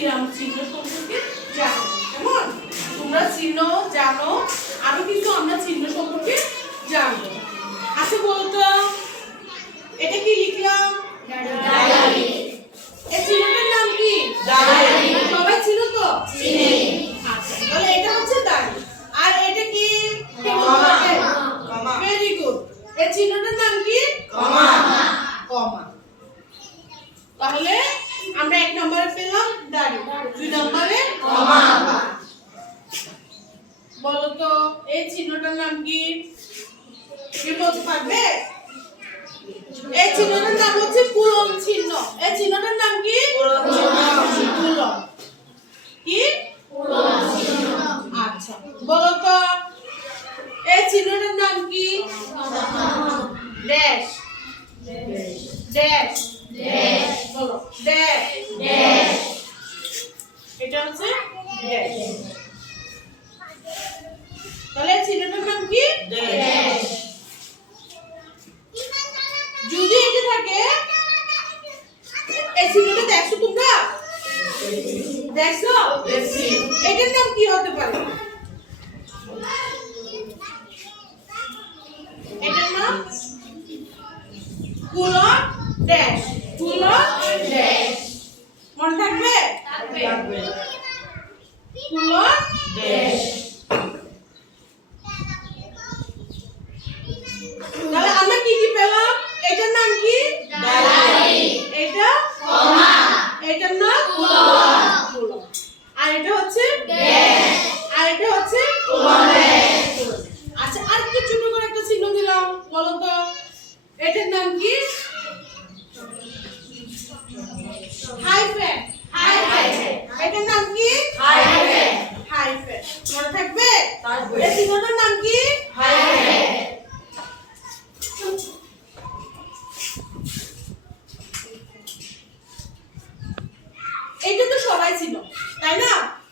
বিরাম চিহ্ন সম্পর্কে জানো। কেমন? তোমরা চিহ্ন জানো আরও কিন্তু আমরা চিহ্ন সম্পর্কে জানব আচ্ছা বলতো এটা কি লিখলাম এই চিহ্নটার নাম কি সবাই ছিল তো আচ্ছা তাহলে এটা হচ্ছে দাড়ি আর এটা কি ভেরি গুড এই চিহ্নটার নাম কি কমা তাহলে আমরা এক নম্বরে পেলাম দাড়ি। দুই নম্বরে কমা বলো তো এই চিহ্নটার নাম কি? কে বলতে পারবে? এই চিহ্নটার নাম হচ্ছে পূরণ চিহ্ন। এই চিহ্নটার নাম কি? পূরণ কি? আচ্ছা বলো তো এই চিহ্নটার নাম কি? ড্যাশ ড্যাশ বলো এটা হচ্ছে ড্যাশ তাহলে নাম কি? যদি এটা থাকে এই চিহ্নটা দেখছ তোমরা? দেখছ? এটার নাম কি হতে পারে? এটার নাম? কুলন ড্যাশ কুলন ড্যাশ মনে থাকবে? কুলন তাহলে আমরা কি কি পেলাম? এটার নাম কি? এটা এটার নাম কুলন আর এটা হচ্ছে আর এটা হচ্ছে আচ্ছা আর একটু ছোট করে একটা চিহ্ন দিলাম বলো তো। এটার নাম কি? এটার নাম কি? হাইফেন। মনে থাকবে? এই চিহ্নটার নাম কি?